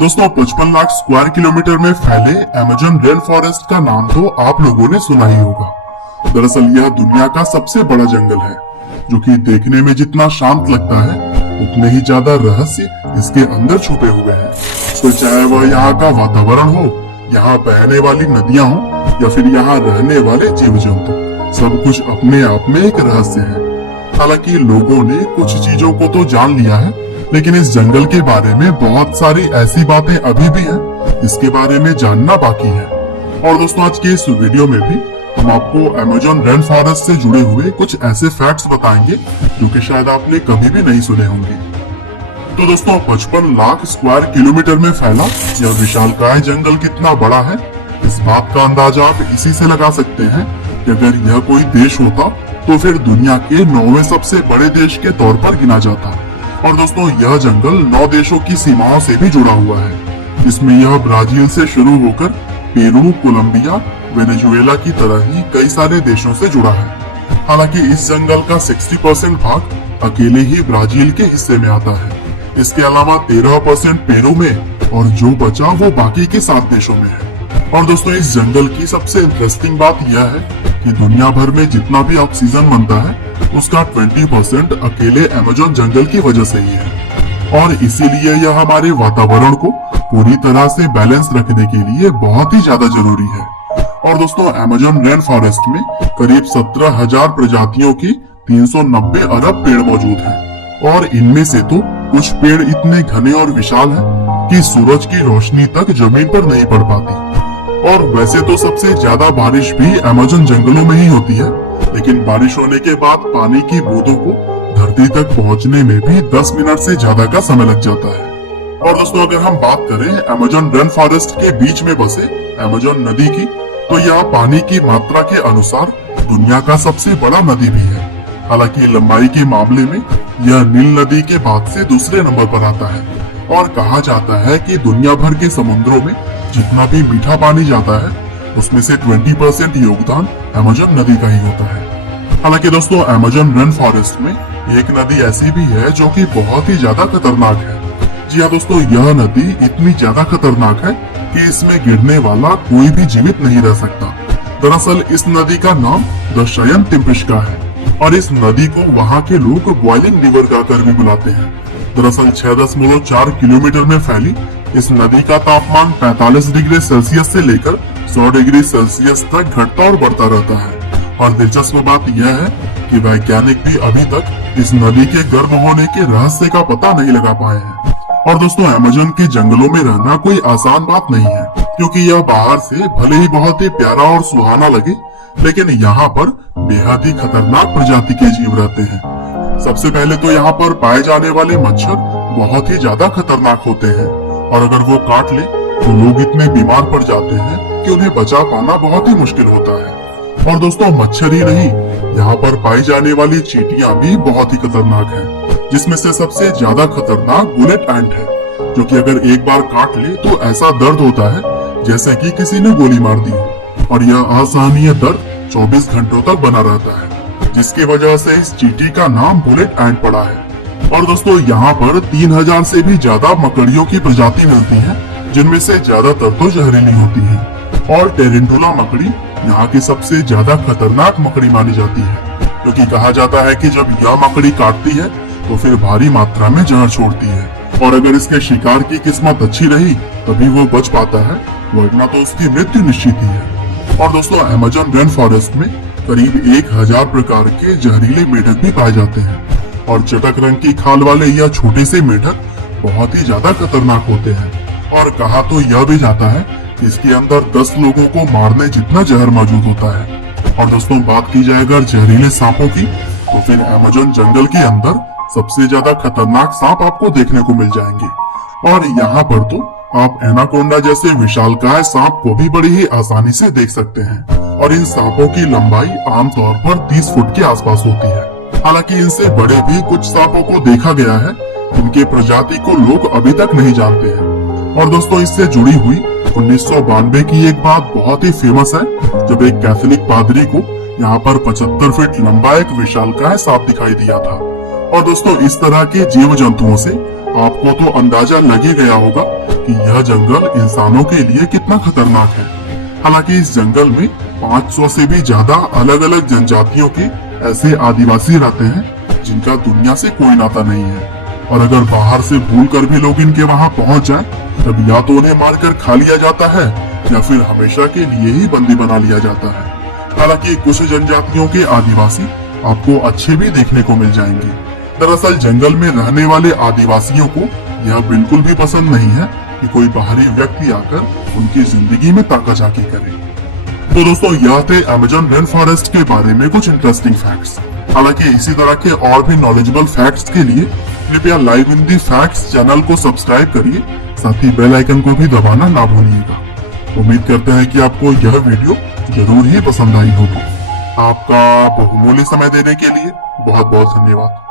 दोस्तों 55 lakh square kilometre में फैले अमेज़न रेन फॉरेस्ट का नाम तो आप लोगों ने सुना ही होगा। दरअसल यह दुनिया का सबसे बड़ा जंगल है, जो कि देखने में जितना शांत लगता है उतने ही ज्यादा रहस्य इसके अंदर छुपे हुए हैं। तो चाहे वह यहाँ का वातावरण हो, यहाँ बहने वाली नदियां हो या फिर यहाँ रहने वाले जीव जंतु, सब कुछ अपने आप में एक रहस्य है। हालांकि लोगों ने कुछ चीजों को तो जान लिया है, लेकिन इस जंगल के बारे में बहुत सारी ऐसी बातें अभी भी हैं इसके बारे में जानना बाकी है। और दोस्तों आज के इस वीडियो में भी हम आपको अमेज़न रेन फॉरेस्ट से जुड़े हुए कुछ ऐसे फैक्ट्स बताएंगे जो कि शायद आपने कभी भी नहीं सुने होंगे। तो दोस्तों 55 लाख स्क्वायर किलोमीटर में फैला यह विशालकाय जंगल कितना बड़ा है, इस बात का अंदाजा आप इसी से लगा सकते हैं कि अगर यह कोई देश होता तो फिर दुनिया के 9वें सबसे बड़े देश के तौर पर गिना जाता। और दोस्तों यह जंगल 9 देशों की सीमाओं से भी जुड़ा हुआ है। इसमें यह ब्राजील से शुरू होकर पेरू, कोलंबिया, वेनेजुएला की तरह ही कई सारे देशों से जुड़ा है। हालांकि इस जंगल का 60% भाग अकेले ही ब्राजील के हिस्से में आता है। इसके अलावा 13% पेरू में और जो बचा वो बाकी के 7 देशों में है। और दोस्तों इस जंगल की सबसे इंटरेस्टिंग बात यह है कि दुनिया भर में जितना भी ऑक्सीजन बनता है उसका 20% अकेले अमेज़न जंगल की वजह से ही है। और इसीलिए यह हमारे वातावरण को पूरी तरह से बैलेंस रखने के लिए बहुत ही ज्यादा जरूरी है। और दोस्तों अमेज़न रेन फॉरेस्ट में करीब 17,000 प्रजातियों की 390 अरब पेड़ मौजूद हैं। और इनमें से तो कुछ पेड़ इतने घने और विशाल हैं कि सूरज की रोशनी तक जमीन पर नहीं पड़ पाती। और वैसे तो सबसे ज्यादा बारिश भी अमेज़न जंगलों में ही होती है, लेकिन बारिश होने के बाद पानी की बूंदों को धरती तक पहुंचने में भी 10 मिनट से ज्यादा का समय लग जाता है। और दोस्तों अगर हम बात करें अमेज़न रेन फॉरेस्ट के बीच में बसे अमेज़न नदी की, तो यह पानी की मात्रा के अनुसार दुनिया का सबसे बड़ा नदी भी है। हालांकि लंबाई के मामले में यह नील नदी के बाद से दूसरे नंबर पर आता है। और कहा जाता है कि दुनिया भर के समुद्रों में जितना भी मीठा पानी जाता है उसमें से 20% योगदान अमेज़न नदी का ही होता है। हालांकि दोस्तों अमेज़न रेन फॉरेस्ट में एक नदी ऐसी भी है जो कि बहुत ही ज्यादा खतरनाक है। जी हाँ दोस्तों, यह नदी इतनी ज्यादा खतरनाक है कि इसमें गिरने वाला कोई भी जीवित नहीं रह सकता। दरअसल इस नदी का नाम द शयन तिम्पिश्का है और इस नदी को वहाँ के लोग बॉइलिंग रिवर कहकर भी बुलाते हैं। दरअसल 6.4 किलोमीटर में फैली इस नदी का तापमान 45 डिग्री सेल्सियस से लेकर 100 डिग्री सेल्सियस तक घटता और बढ़ता रहता है। और दिलचस्प बात यह है कि वैज्ञानिक भी अभी तक इस नदी के गर्म होने के रहस्य का पता नहीं लगा पाए हैं। और दोस्तों अमेज़न के जंगलों में रहना कोई आसान बात नहीं है, क्योंकि यह बाहर से भले ही बहुत ही प्यारा और सुहाना लगे, लेकिन यहाँ पर बेहद ही खतरनाक प्रजाति के जीव रहते हैं। सबसे पहले तो यहाँ पर पाए जाने वाले मच्छर बहुत ही ज्यादा खतरनाक होते हैं और अगर वो काट ले तो लोग इतने बीमार पड़ जाते हैं कि उन्हें बचा पाना बहुत ही मुश्किल होता है। और दोस्तों मच्छर ही नहीं, यहाँ पर पाई जाने वाली चींटियां भी बहुत ही खतरनाक हैं, जिसमें से सबसे ज्यादा खतरनाक बुलेट एंट है, जो कि अगर एक बार काट ले तो ऐसा दर्द होता है जैसे कि किसी ने गोली मार दी हो। और यह असहनीय दर्द 24 घंटों तक बना रहता है, जिसकी वजह से इस चींटी का नाम बुलेट एंट पड़ा है। और दोस्तों यहाँ पर 3000 से भी ज्यादा मकड़ियों की प्रजाति मिलती है, जिनमें से ज्यादातर तो जहरीली होती है। और टेरेंटुला मकड़ी यहाँ की सबसे ज्यादा खतरनाक मकड़ी मानी जाती है, क्योंकि कहा जाता है कि जब यह मकड़ी काटती है तो फिर भारी मात्रा में जहर छोड़ती है। और अगर इसके शिकार की किस्मत अच्छी रही तभी वो बच पाता है, वरना तो उसकी मृत्यु निश्चित ही है। और दोस्तों अमेज़न रेन फॉरेस्ट में करीब 1000 प्रकार के जहरीले मेढक भी पाए जाते हैं। और चटक रंग की खाल वाले यह छोटे से मेढक बहुत ही ज्यादा खतरनाक होते हैं। और कहा तो यह भी जाता है कि इसके अंदर 10 लोगों को मारने जितना जहर मौजूद होता है। और दोस्तों बात की जाए अगर जहरीले सांपों की, तो फिर अमेज़न जंगल के अंदर सबसे ज्यादा खतरनाक सांप आपको देखने को मिल जाएंगे। और यहाँ पर तो आप एनाकोंडा जैसे विशालकाय सांप को भी बड़ी ही आसानी से देख सकते हैं। और इन सांपों की लंबाई आमतौर पर 30 फुट के आसपास होती है। हालांकि इनसे बड़े भी कुछ सांपों को देखा गया है, इनके प्रजाति को लोग अभी तक नहीं जानते हैं। और दोस्तों इससे जुड़ी हुई 1992 की एक बात बहुत ही फेमस है, जब एक कैथोलिक पादरी को यहाँ पर 75 फीट लंबा एक विशालकाय सांप दिखाई दिया था। और दोस्तों इस तरह के जीव जंतुओं से आपको तो अंदाजा लग ही गया होगा कि यह जंगल इंसानों के लिए कितना खतरनाक है। हालांकि इस जंगल में 500 से भी ज्यादा अलग अलग जनजातियों के ऐसे आदिवासी रहते हैं जिनका दुनिया से कोई नाता नहीं है, और अगर बाहर से भूल कर भी लोग इनके वहां पहुंच जाएं, तब या तो उन्हें मारकर खा लिया जाता है या फिर हमेशा के लिए ही बंदी बना लिया जाता है। हालांकि कुछ जनजातियों के आदिवासी आपको अच्छे भी देखने को मिल जाएंगे। दरअसल जंगल में रहने वाले आदिवासियों को यह बिल्कुल भी पसंद नहीं है कि कोई बाहरी व्यक्ति आकर उनकी जिंदगी में ताकाझाकी करे। तो दोस्तों, यह थे अमेज़न रेन फॉरेस्ट के बारे में कुछ इंटरेस्टिंग फैक्ट्स। हालांकि इसी तरह के और भी नॉलेजेबल फैक्ट्स के लिए कृपया लाइव हिंदी फैक्ट्स चैनल को सब्सक्राइब करिए, साथ ही बेल आइकन को भी दबाना ना भूलिएगा। उम्मीद करते हैं कि आपको यह वीडियो जरूर ही पसंद आई होगी। आपका बहुमूल्य समय देने के लिए बहुत बहुत धन्यवाद।